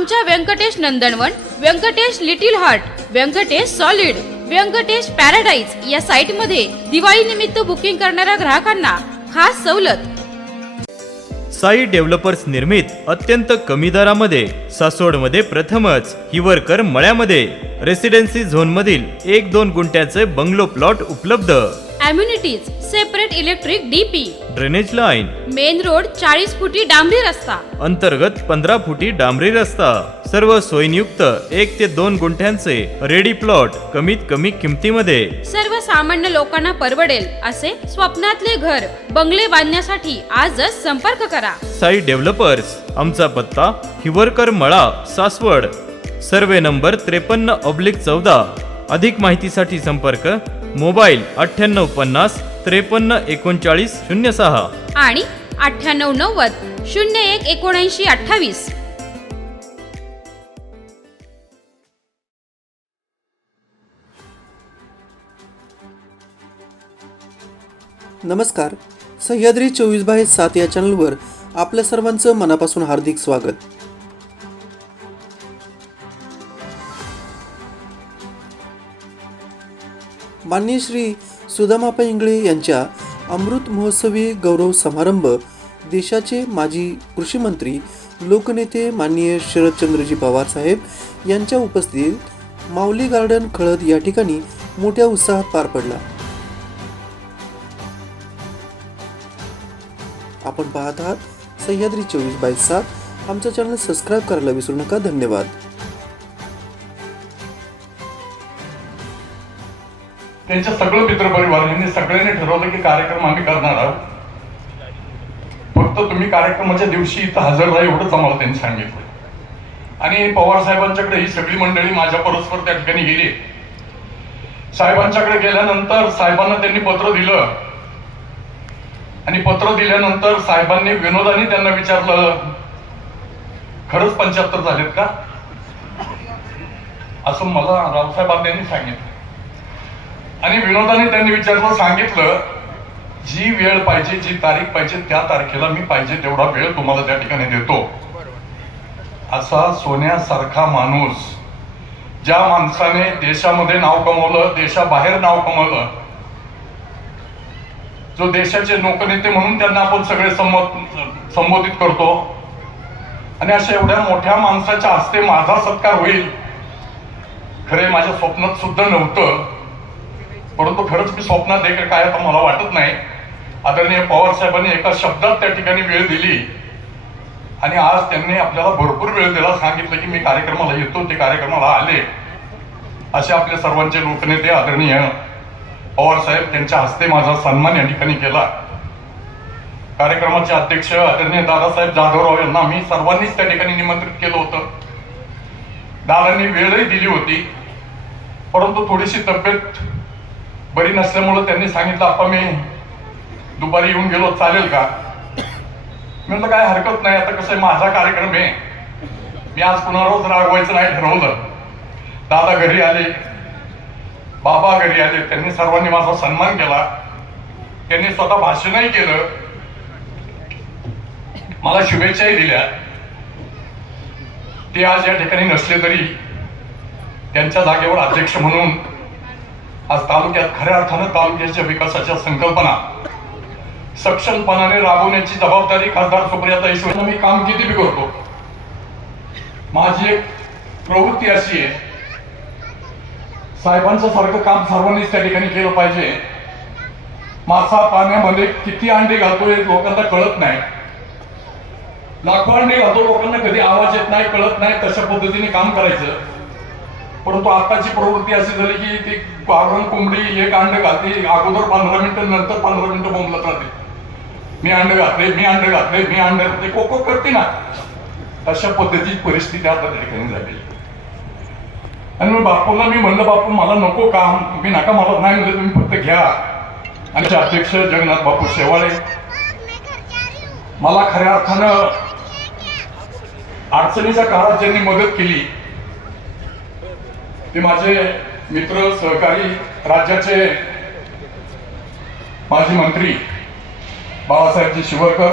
आमच्या Venkatesh Nandanvan, Venkatesh little heart, Venkatesh solid, Venkatesh paradise या site मध्ये दिवाळी निमित्त बुकिंग करणाऱ्या ग्राहकांना खास सवलत. साई डेव्हलपर्स निर्मित अत्यंत कमी दरामध्ये सासवडमध्ये प्रथमच हिवरकर मळ्यामध्ये रेसिडेन्सी झोन मधील 1-2 गुंठ्याचे बंगलो प्लॉट उपलब्ध. Amenities separate electric DP, drainage line, main road 40 फुटी डांबरी रस्ता, अंतर्गत 15 फुटी डांबरी रस्ता, सर्व सोयींयुक्त 1 ते 2 गुंठ्यांचे रेडी प्लॉट कमीत कमी किमतीमध्ये. सर्वसामान्य लोकांना परवडेल असे स्वप्नातले घर बंगले बांधण्यासाठी आजच संपर्क करा. साई डेव्हलपर्स. आमचा पत्ता हिवरकर मळा, सासवड. Survey number 53/14. अधिक माहितीसाठी संपर्क मोबाईल 9850 53 39 06 आणि 9890 01 79 28. नमस्कार. सह्याद्री 24/7 या चॅनलवर आपल्या सर्वांचं मनापासून हार्दिक स्वागत. माननीय श्री सुदामाप्पा इंगळे यांच्या अमृत महोत्सवी गौरव समारंभ देशाचे माजी कृषी मंत्री लोकनेते माननीय शरदचंद्रजी पवार साहेब यांच्या उपस्थितीत माऊली गार्डन खळद या ठिकाणी मोठ्या उत्साहात पार पडला. आपण पाहत आहात सह्याद्री 24/7. आमचं चॅनल सबस्क्राईब करायला विसरू नका. धन्यवाद. त्यांच्या सगळं मित्रपरिवार यांनी सगळ्यांनी ठरवलं की कार्यक्रम आम्ही करणार आहोत. फक्त तुम्ही कार्यक्रमाच्या दिवशी इथं हजर राहा एवढंच आम्हाला त्यांनी सांगितलं. आणि पवार साहेबांच्याकडे ही सगळी मंडळी माझ्या परस्पर त्या ठिकाणी गेली. साहेबांच्याकडे गेल्यानंतर साहेबांना त्यांनी पत्र दिलं आणि पत्र दिल्यानंतर साहेबांनी विनोदाने त्यांना विचारलं, खरंच 75 झालेत का असं मला रावसाहेबांनी यांनी सांगितलं. आणि विनोदाने त्यांनी विचारलं, सांगितलं जी वेळ पाहिजे जी तारीख पाहिजे त्या तारखेला मी पाहिजे तेवढा वेळ तुम्हाला त्या ठिकाणी देतो. असा सोन्यासारखा माणूस, ज्या माणसाने देशामध्ये नाव कमवलं, देशाबाहेर नाव कमवलं, जो देशाचे लोकनेते म्हणून त्यांना आपण सगळे संबोधित करतो, आणि अशा एवढ्या मोठ्या माणसाच्या हस्ते माझा सत्कार होईल खरे माझ्या स्वप्नात सुद्धा नव्हतं. परंतु खरंच मी स्वप्नात देखील काय आता मला वाटत नाही. आदरणीय पवार साहेबांनी एका शब्दात त्या ठिकाणी वेळ दिली आणि आज त्यांनी आपल्याला भरपूर वेळ दिला. सांगितलं की मी कार्यक्रमाला येतो, ते कार्यक्रमाला आले. असे आपले सर्वांचे लोकनेते आदरणीय पवार साहेब त्यांच्या हस्ते माझा सन्मान या ठिकाणी केला. कार्यक्रमाचे अध्यक्ष आदरणीय दादासाहेब जाधवराव यांना मी सर्वांनीच त्या ठिकाणी निमंत्रित केलं होतं. दादांनी वेळही दिली होती, परंतु थोडीशी तब्येत बरी नसल्यामुळे त्यांनी सांगितलं, आप्पा मी दुपारी येऊन गेलो, चालेल का? मी म्हटलं काय हरकत नाही, आता कसं आहे माझा कार्यक्रम आहे, मी आज कुणावरच रागवायचं नाही ठरवलं. दादा घरी आले, बाबा घरी आले, त्यांनी सर्वांनी माझा सन्मान केला. त्यांनी स्वतः भाषणही केलं, मला शुभेच्छाही दिल्या. ते आज या ठिकाणी नसले तरी त्यांच्या जागेवर अध्यक्ष म्हणून आज तालुक्यात खऱ्या अर्थानं तालुक्याच्या विकासाच्या संकल्पना सक्षमपणाने राबवण्याची जबाबदारी खासदार सुप्रियाताई सुळे मी काम किती बी करतो. माझी एक प्रवृत्ती अशी आहे, साहेबांचं सारखं काम सर्वांनीच त्या ठिकाणी केलं पाहिजे. मासा पाण्यामध्ये किती अंडे घालतो हे लोकांना कळत नाही. लाखो अंडे घालतो, लोकांना कधी आवाज येत नाही, कळत नाही. तशा पद्धतीने काम करायचं. परंतु आताची प्रवृत्ती अशी झाली की ती गावरान कोंबडी एक अंड घालते, अगोदर 15 मिनिटं, नंतर 15 मिनिटं बोंबलत राहते, मी अंड घातले, मी अंड घातले, मी अंड घातले, कोको करते ना. तशा पद्धतीची परिस्थिती आता त्या ठिकाणी झाली. आणि मग बापूला मी म्हणलं, बापू मला नको काम, तुम्ही नका, मला नाही म्हणलं, तुम्ही फक्त घ्या. आणि अध्यक्ष जगन्नाथ बापू शेवाळे मला खऱ्या अर्थानं अडचणीच्या काळात ज्यांनी मदत केली ते माझे मित्र सहकारी, राज्याचे माजी मंत्री बाळासाहेबजी शिवरकर,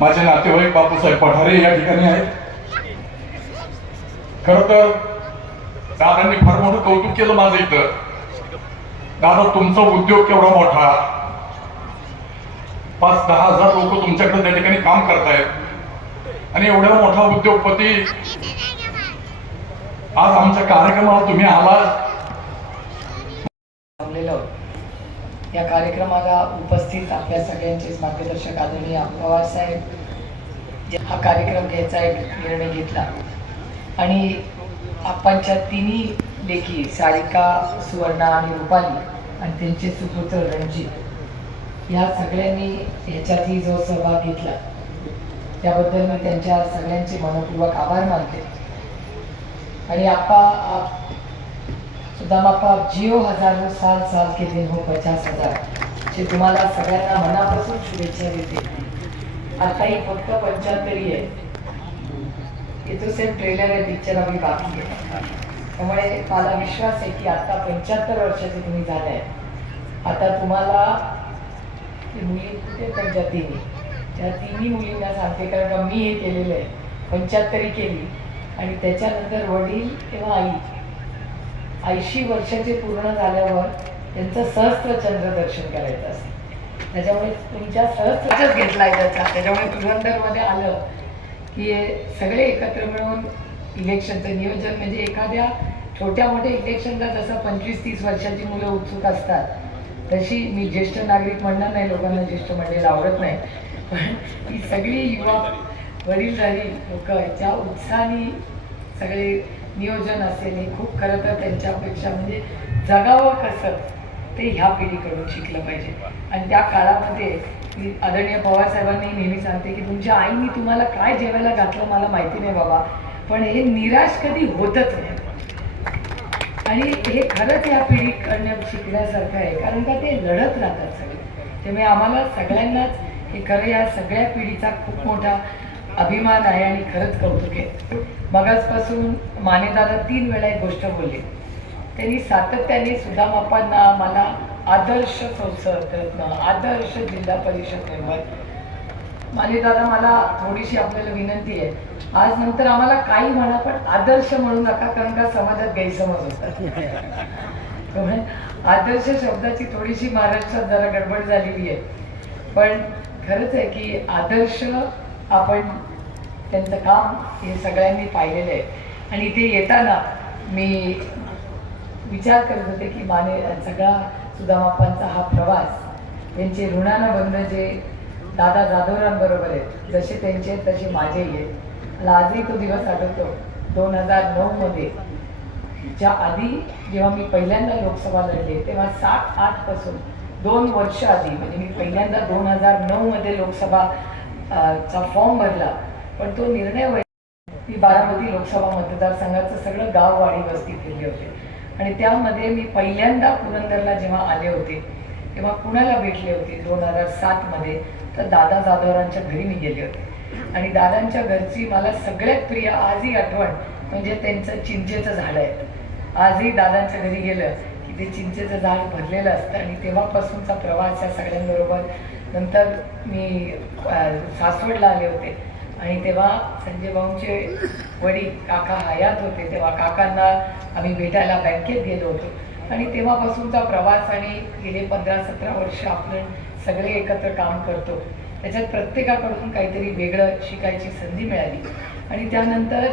माझे नातेवाईक बापूसाहेब पठारे या ठिकाणी आहेत. खरं तर दादांनी फार मोठं कौतुक केलं माझं इथं. दादा तुमचा उद्योग केवढा मोठा, 5-10 हजार लोक तुमच्याकडे त्या ठिकाणी काम करतायत आणि एवढा मोठा उद्योगपती आज आमच्या कार्यक्रमाला तुम्ही आलात. या कार्यक्रमाला उपस्थित आपल्या सगळ्यांचेच मार्गदर्शक आदरणीय पवार साहेब हा कार्यक्रम घ्यायचा एक निर्णय घेतला आणि आपणच्या तिन्ही लेखी सारिका, सुवर्णा आणि रुपाली आणि त्यांचे सुपुत्र रणजित ह्या सगळ्यांनी ह्याच्यातही जो सहभाग घेतला त्याबद्दल मी त्यांच्या सगळ्यांचे मनपूर्वक आभार मानते. आणि सुदामाप्पा जिओ हजारों साल साल के दिन हो 50,000 जे तुम्हाला सगळ्यांना मनापासून शुभेच्छा देते. आताही फक्त 75 आहे, ये तो सिर्फ ट्रेलर आहे, पिक्चर अभी बाकी आहे. त्यामुळे मला विश्वास आहे की आता 75 वर्षाचे तुम्ही झालाय. आता तुम्हाला मुली कुठे त्यांच्या त्या तिन्ही मुलींना सांगते, कारण का मी हे केलेलं आहे, 75 केली आणि त्याच्यानंतर वडील किंवा आई 80 वर्षाचे पूर्ण झाल्यावर त्यांचं सहस्त्रचंद्र दर्शन करायचं असतं. त्याच्यामुळे तुमच्या सहस्त्रच घेतला आहे त्याच्यामुळे पुरंदरमध्ये आलं की सगळे एकत्र मिळून इलेक्शनचं नियोजन, म्हणजे एखाद्या छोट्या मोठ्या इलेक्शनला जसं 25-30 वर्षाची मुलं उत्सुक असतात तशी मी ज्येष्ठ नागरिक म्हणणार नाही, लोकांना ज्येष्ठ म्हणलेलं आवडत नाही, पण ही सगळी युवा वडीलधारी लोक ज्या उत्साहाने सगळे नियोजन असेल हे खूप खरं तर त्यांच्यापेक्षा म्हणजे जगावं कसं ते ह्या पिढीकडून शिकलं पाहिजे. आणि त्या काळामध्ये मी आदरणीय पवारसाहेबांनी नेहमी सांगते की तुमच्या आईने तुम्हाला काय जेवायला घातलं मला माहिती नाही बाबा, पण हे निराश कधी होतच नाही. आणि हे खरंच ह्या पिढीकडनं शिकण्यासारखं आहे, कारण का ते लढत राहतात सगळे. त्यामुळे आम्हाला सगळ्यांनाच हे खरं या सगळ्या पिढीचा खूप मोठा अभिमान आहे आणि खरंच कौतुक आहे. मगाचपासून मानेदादा 3 वेळा एक गोष्ट बोलले. त्यांनी सातत्याने सुदामाप्पांना मला आदर्श संसद रत्न, आदर्श जिल्हा परिषद मेंबर. मानेदादा मला थोडीशी आपल्याला विनंती आहे, आज नंतर आम्हाला काही म्हणा पण आदर्श म्हणू नका, कारण का समाजात गैरसमज होतात. त्यामुळे आदर्श शब्दाची थोडीशी महाराष्ट्रात जरा गडबड झालेली आहे, पण खरंच आहे की आदर्श आपण त्यांचं काम हे सगळ्यांनी पाहिलेलं आहे. आणि इथे येताना मी विचार करत होते की सगळा सुदामाप्पांचा हा प्रवास, त्यांचे ऋणानं बंध जे दादा जाधवरांबरोबर आहेत, जसे त्यांचे तसे माझेही आहेत. मला आजही तो दिवस आठवतो 2009 च्या आधी जेव्हा मी पहिल्यांदा लोकसभा लढले तेव्हा 7-8 पासून 2 वर्ष आधी, म्हणजे मी पहिल्यांदा 2009 लोकसभा चा फॉर्म भरला, पण तो निर्णय मी बारामती लोकसभा मतदारसंघाचं सगळं गाव वाडी वस्ती फिरले होते. आणि त्यामध्ये मी पहिल्यांदा पुरंदरला जेव्हा आले होते तेव्हा कुणाला भेटले होते 2007 तर दादा जाधवरांच्या घरी मी गेले होते. आणि दादांच्या घरची मला सगळ्यात प्रिय आजही आठवण म्हणजे त्यांचं चिंचेचं झाड आहे. आजही दादांच्या घरी गेलं की ते चिंचेचं झाड भरलेलं असतं. आणि तेव्हापासूनचा प्रवास या सगळ्यांबरोबर. नंतर मी सासवडला आले होते आणि तेव्हा संजय भाऊंचे वडील काका हयात होते, तेव्हा काकांना आम्ही भेटायला बँकेत गेलो होतो. आणि तेव्हापासूनचा प्रवास आणि गेले 15-17 वर्ष आपण सगळे एकत्र काम करतो. त्याच्यात प्रत्येकाकडून काहीतरी वेगळं शिकायची संधी मिळाली. आणि त्यानंतर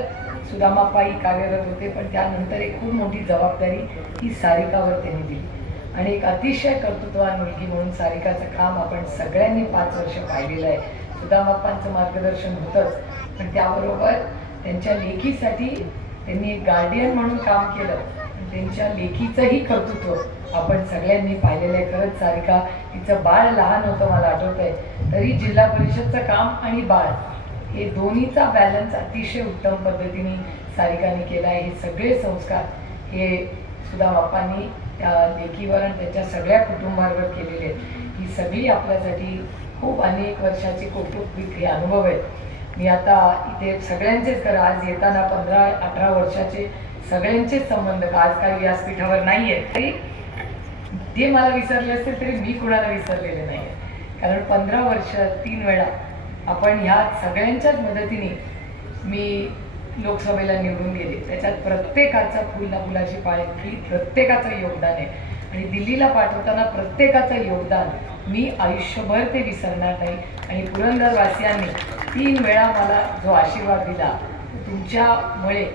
सुदामाप्पाही कार्यरत होते, पण त्यानंतर एक खूप मोठी जबाबदारी ही सारिकावर त्यांनी दिली. आणि एक अतिशय कर्तृत्ववान मुलगी म्हणून सारिकाचं काम आपण सगळ्यांनी 5 वर्ष पाहिलेलं आहे. सुदामाप्पांचं मार्गदर्शन होतंच, पण त्याबरोबर त्यांच्या लेखीसाठी त्यांनी एक गार्डियन म्हणून काम केलं. त्यांच्या लेखीचंही कर्तृत्व आपण सगळ्यांनी पाहिलेलं आहे. खरंच सारिका, तिचं बाळ लहान होतं मला आठवत आहे, तरी जिल्हा परिषदचं काम आणि बाळ हे दोन्हीचा बॅलन्स अतिशय उत्तम पद्धतीने सारिकाने केला आहे. हे सगळे संस्कार हे सुदामाप्पांनी त्या लेखीवर आणि त्यांच्या सगळ्या कुटुंबावर केलेले आहेत. ही सगळी आपल्यासाठी खूप अनेक वर्षाचे कौटुंबिक हे अनुभव आहेत. मी आता इथे सगळ्यांचेच खरं आज येताना 15-18 वर्षाचे सगळ्यांचेच संबंध आज काही व्यासपीठावर नाही आहेत, तरी ते मला विसरले असतील तरी मी कुणाला विसरलेले नाही आहे. कारण 15 वर्ष 3 वेळा आपण ह्या सगळ्यांच्याच मदतीने मी लोकसभेला निवडून गेले, त्याच्यात प्रत्येकाचा फुल ना फुलाची पाकळी, प्रत्येकाचं योगदान आहे. आणि दिल्लीला पाठवताना प्रत्येकाचं योगदान मी आयुष्यभर ते विसरणार नाही. आणि पुरंदरवासियांनी 3 वेळा मला जो आशीर्वाद दिला, तुमच्यामुळे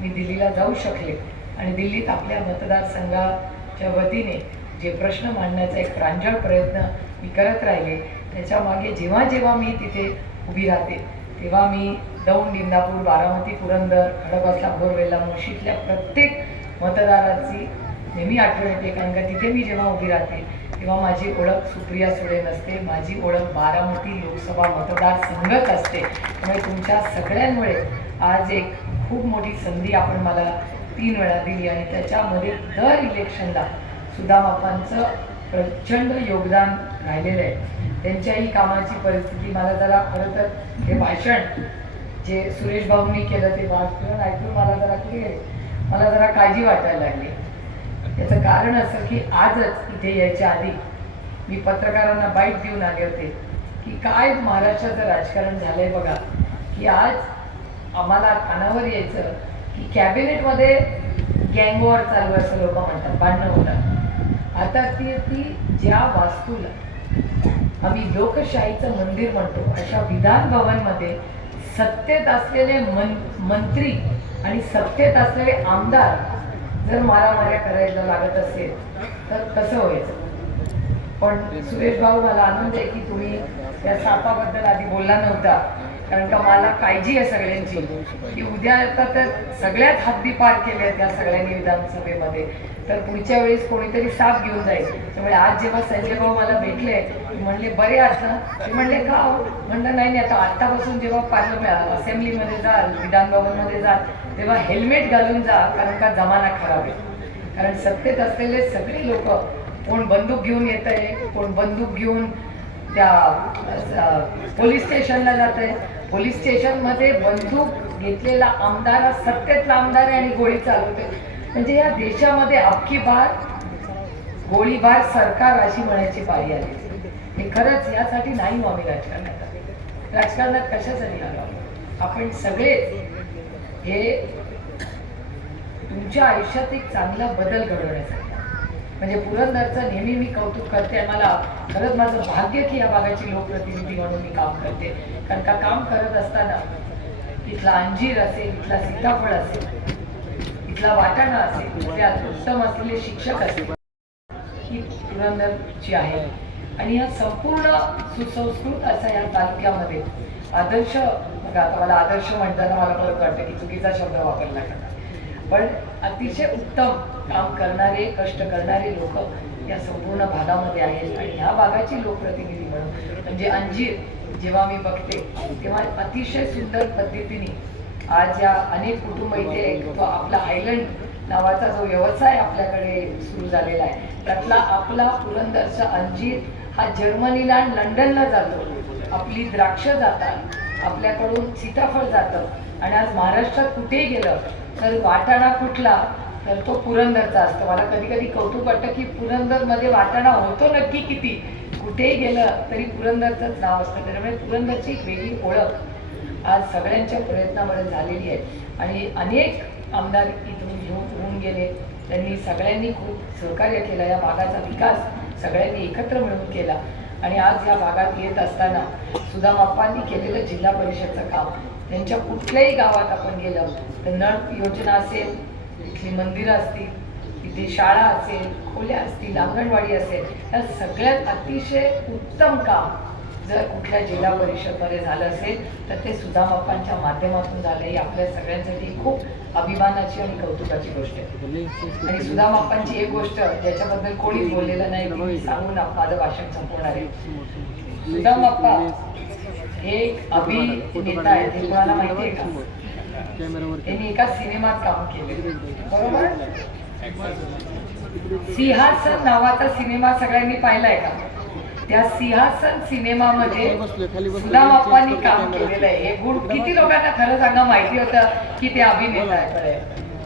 मी दिल्लीला जाऊ शकले. आणि दिल्लीत आपल्या मतदारसंघाच्या वतीने जे प्रश्न मांडण्याचा एक प्रांजळ प्रयत्न मी करत राहिले, त्याच्यामागे जेव्हा जेव्हा मी तिथे उभी राहते, तेव्हा मी दौंड, इंदापूर, बारामती, पुरंदर, खडकवासला, बोरवेला, मुळशीतल्या प्रत्येक मतदाराची नेहमी आठवण येते. कारण का तिथे मी जेव्हा उभी राहते तेव्हा माझी ओळख सुप्रिया सुळे नसते, माझी ओळख बारामती लोकसभा मतदारसंघच असते. त्यामुळे तुमच्या सगळ्यांमुळे आज एक खूप मोठी संधी आपण मला 3 वेळा दिली. आणि त्याच्यामध्ये दर इलेक्शनला सुदामाप्पांचं प्रचंड योगदान राहिलेलं आहे. त्यांच्याही कामाची परिस्थिती मला जरा, खरं तर हे भाषण जे सुरेश भाऊंनी केलं ते भाषण ऐकून मला जरा काळजी वाटायला लागली. याचं कारण असं की आजच इथे यायच्या आधी मी पत्रकारांना बाईट देऊन आले होते की काय महाराष्ट्राचं राजकारण झालंय बघा, की आज आम्हाला कानावर यायचं की कॅबिनेटमध्ये गँगवॉर चालू असं लोक म्हणतात, भांडणं होतात. आता ती ज्या वास्तूला आम्ही लोकशाहीचं मंदिर म्हणतो, अशा विधान भवनमध्ये सत्तेत असलेले मंत्री आणि सत्तेत असलेले आमदार जर मारामाऱ्या करायला लागत असेल तर कसं व्हायचं. पण सुरेश भाऊ, मला आनंद आहे की तुम्ही त्या सापाबद्दल आधी बोलला नव्हता, कारण का मला काळजी आहे सगळ्यांची की उद्या आता तर सगळ्यात हद्दी पार केल्या आहेत या सगळ्यांनी विधानसभेमध्ये, तर पुढच्या वेळेस कोणीतरी साप घेऊन जाईल. त्यामुळे आज जेव्हा संजय भाऊ मला भेटले, म्हणले बरे आहात ना, ते म्हणले का, म्हणलं नाही आता आत्तापासून जेव्हा पार्लमेंट असेंब्लीमध्ये जाल, विधान भवनमध्ये जाल, तेव्हा हेल्मेट घालून जा, कारण का जमाना खराब आहे. कारण सत्तेत असलेले सगळे लोक, कोण बंदूक घेऊन येत आहे, कोण बंदूक घेऊन त्या पोलीस स्टेशनला जात आहे, पोलीस स्टेशनमध्ये बंदूक घेतलेला आमदार सत्तेतला आमदार आहे आणि गोळी चालवते. म्हणजे या देशामध्ये अख्खी बार गोळीबार सरकार अशी म्हणायची पाळी आली. हे खरंच यासाठी नाही आम्ही राजकारणात कशासाठी आलो. आपण सगळे हे तुमच्या आयुष्यात एक चांगला बदल घडवण्यासाठी, म्हणजे पुरंदरचं नेहमी मी कौतुक करते. आणि मला खरंच माझं भाग्य की या भागाची लोकप्रतिनिधी म्हणून मी काम करते. कारण का काम करत असताना इथला अंजीर असेल, इथला सीताफळ असेल, इथला वाटाणा असेल, इथले उत्तम असलेले शिक्षक असेल, ही पुरंदरची आहे. आणि या संपूर्ण सुसंस्कृत असा या तालुक्यामध्ये आदर्श, बघा आता मला आदर्श म्हणताना मला परत वाटतं की चुकीचा शब्द वापरला जातो, पण अतिशय उत्तम काम करणारे, कष्ट करणारे लोक या संपूर्ण भागामध्ये आहेत. आणि ह्या भागाची लोकप्रतिनिधी म्हणून म्हणजे अंजीर जेव्हा मी बघते तेव्हा अतिशय सुंदर पद्धतीने आज या अनेक कुटुंब इथे, तो आपला आयलंड नावाचा जो व्यवसाय आपल्याकडे सुरू झालेला आहे, त्यातला आपला पुरंदरचा अंजीर हा जर्मनीला, लंडनला जातो, आपली द्राक्ष जातात, आपल्याकडून सीताफळ जातं. आणि आज महाराष्ट्रात कुठेही गेलं तर वाटाणा कुठला, तर तो पुरंदरचा असतो. मला कधी कधी कौतुक वाटतं की पुरंदरमध्ये वाटाणा होतो नक्की किती, कुठेही गेलं तरी पुरंदरचंच नाव असतं. त्यामुळे पुरंदरची एक वेगळी ओळख आज सगळ्यांच्या प्रयत्नामुळे झालेली आहे. आणि अनेक आमदार इथून होऊन गेले, त्यांनी सगळ्यांनी खूप सहकार्य केलं, या भागाचा विकास सगळ्यांनी एकत्र मिळून केला. आणि आज या भागात येत असताना सुदामाप्पांनी केलेलं जिल्हा परिषदचं काम, त्यांच्या कुठल्याही गावात आपण गेलं तर नळ योजना असेल, इथली मंदिरं असतील, इथे शाळा असेल, खोल्या असतील, अंगणवाडी असेल, या सगळ्यात अतिशय उत्तम काम जर कुठल्या जिल्हा परिषदमध्ये झालं असेल तर ते सुदामाप्पांच्या माध्यमातून झालं. ही आपल्या सगळ्यांसाठी खूप अभिमानाची आणि कौतुकाची गोष्ट आहे. आणि सुदामाप्पांची एक गोष्ट ज्याच्याबद्दल कोणीच बोललेलं नाही, ती सांगून माझं भाषण संपवणार आहे. सुदामाप्पा हे एक अभिनेता आहेत, हे कोणाला माहिती आहे का? त्यांनी एका सिनेमात काम केले, बरोबर? सिंहासन नावाचा सिनेमा सगळ्यांनी पाहिलाय का? त्या सिंहासन सिनेमामध्ये सुदामाप्पांनी काम केलेलं आहे. हे गुण किती लोकांना खरं सांगा माहिती होतं की ते अभिनेता आहे?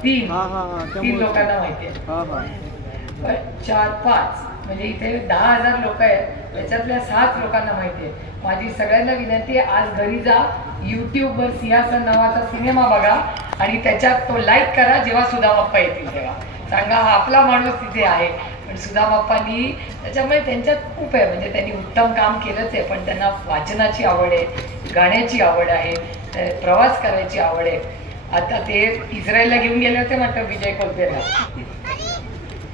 3 लोकांना माहिती आहे, 4-5 म्हणजे इथे 10,000 लोक आहेत, त्याच्यातल्या 7 लोकांना माहिती आहे. माझी सगळ्यांना विनंती आहे, आज घरी जा, यूट्यूबवर सिंहासन नावाचा सिनेमा बघा आणि त्याच्यात तो लाईक करा. जेव्हा सुदामाप्पा येतील तेव्हा सांगा हा आपला माणूस तिथे आहे. पण सुदामाप्पांनी त्याच्यामुळे त्यांच्यात खूप आहे, म्हणजे त्यांनी उत्तम काम केलंच आहे, पण त्यांना वाचनाची आवड आहे, गाण्याची आवड आहे, प्रवास करायची आवड आहे. आता ते इस्रायलला घेऊन गेले होते म्हणतात विजय कोलतेला.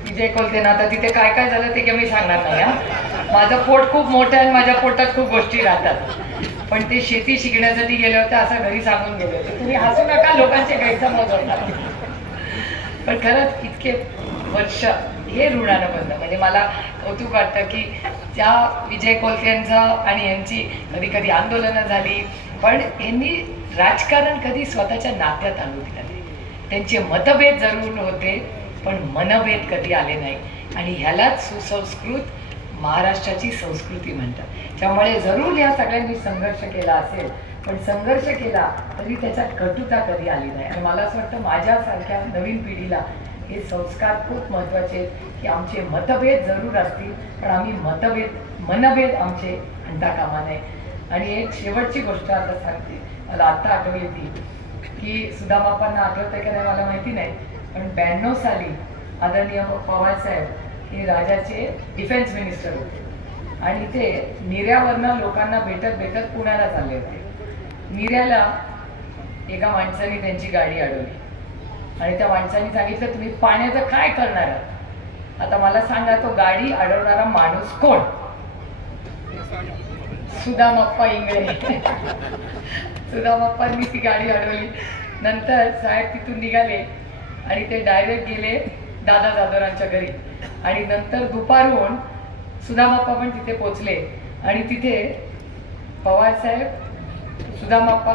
विजय कोलते ना, आता तिथे काय काय झालं ते काही मी सांगणार नाही. माझं पोट खूप मोठं आहे आणि माझ्या पोटात खूप गोष्टी राहतात. पण ते शेती शिकण्यासाठी गेले होते असं घरी सांगून गेले होते. तुम्ही हसू नका, लोकांचे गैरसमज होतात. पण खरंच इतके वर्ष हे ऋणानं बंद, म्हणजे मला कौतुक वाटतं की त्या विजय कोलते यांचं आणि यांची कधी कधी आंदोलनं झाली, पण यांनी राजकारण कधी स्वतःच्या नात्यात आणू दिलं नाही. त्यांचे मतभेद जरूर होते पण मनभेद कधी आले नाही. आणि ह्यालाच सुसंस्कृत महाराष्ट्राची संस्कृती म्हणतात. त्यामुळे जरूर या सगळ्यांनी संघर्ष केला असेल, पण संघर्ष केला तरी त्याच्यात कटुता कधी आली नाही. आणि मला असं वाटतं माझ्यासारख्या नवीन पिढीला हे संस्कार खूप महत्त्वाचे आहेत की आमचे मतभेद जरूर असतील, पण आम्ही मनभेद आमचे आणता कामा नये. आणि एक शेवटची गोष्ट आता सांगते, मला आत्ता आठवली ती की सुदामाप्पांना आठवतं की नाही मला माहिती नाही, पण 92 साली आदरणीय पवारसाहेब हे राजाचे डिफेन्स मिनिस्टर होते आणि ते निर्यावरनं लोकांना भेटत पुण्याला चालले होते. निर्याला एका माणसाने त्यांची गाडी अडवली आणि त्या माणसाने सांगितलं तुम्ही पाण्याचं काय करणार आहात? आता मला सांगा, तो गाडी अडवणारा माणूस कोण? सुदामाप्पा इंगळे. सुदामाप्पांनी ती गाडी अडवली. नंतर साहेब तिथून निघाले आणि ते डायरेक्ट गेले दादा जाधवरांच्या घरी. आणि नंतर दुपारहून सुदामाप्पा पण तिथे पोचले आणि तिथे पवारसाहेब, सुदामाप्पा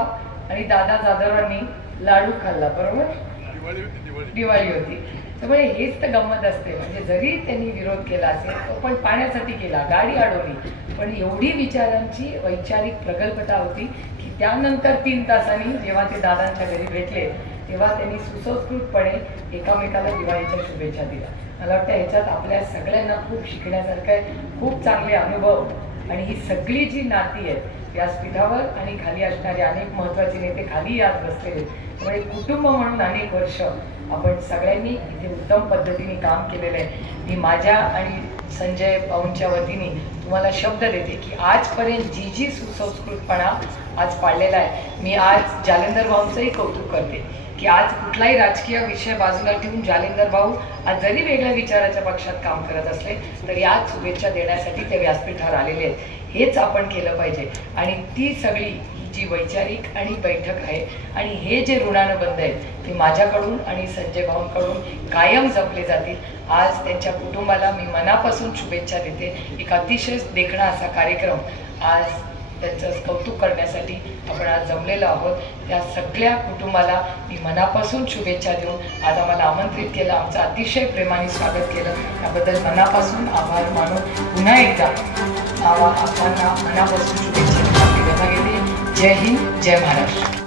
आणि दादा जाधवरांनी लाडू खाल्ला. बरोबर, दिवाळी होती. त्यामुळे हेच तर गंमत असते. म्हणजे जरी त्यांनी विरोध केला असेल तो पण पाण्यासाठी केला, गाडी अडवली, पण एवढी विचारांची वैचारिक प्रगल्भता होती की त्यानंतर 3 तासांनी जेव्हा ते दादांच्या घरी भेटले तेव्हा त्यांनी सुसंस्कृतपणे एकामेकाला दिवाळीच्या शुभेच्छा दिल्या. मला वाटतं ह्याच्यात आपल्या सगळ्यांना खूप शिकण्यासारखं आहे, खूप चांगले अनुभव. आणि ही सगळी जी नाती आहेत व्यासपीठावर आणि खाली असणारे अनेक महत्त्वाचे नेते खाली आज बसलेले, त्यामुळे कुटुंब म्हणून अनेक वर्ष आपण सगळ्यांनी इथे उत्तम पद्धतीने काम केलेलं आहे. मी माझ्या आणि संजय भाऊंच्या वतीने तुम्हाला शब्द देते की आजपर्यंत जी सुसंस्कृतपणा आज पाळलेला आहे, मी आज जालिंदर भाऊंचंही कौतुक करते की आज कुठलाही राजकीय विषय बाजूला ठेवून जालिंदर भाऊ आज जरी वेगळ्या विचाराच्या पक्षात काम करत असले तरी आज शुभेच्छा देण्यासाठी ते व्यासपीठावर आलेले आहेत. हेच आपण केलं पाहिजे. आणि ती सगळी जी वैचारिक आणि बैठक आहे आणि हे जे ऋणानं बंद आहेत ते माझ्याकडून आणि संजय भाऊंकडून कायम जपले जातील. आज त्यांच्या कुटुंबाला मी मनापासून शुभेच्छा देते. एक अतिशय देखणा असा कार्यक्रम आज त्यांचं कौतुक करण्यासाठी आपण आज जमलेलो आहोत. त्या सगळ्या कुटुंबाला मी मनापासून शुभेच्छा देऊन आज आम्हाला आमंत्रित केलं, आमचं अतिशय प्रेमाने स्वागत केलं, त्याबद्दल मनापासून आभार मानून पुन्हा एकदा आपल्याला मनापासून शुभेच्छा घेते. जय हिंद, जय महाराष्ट्र.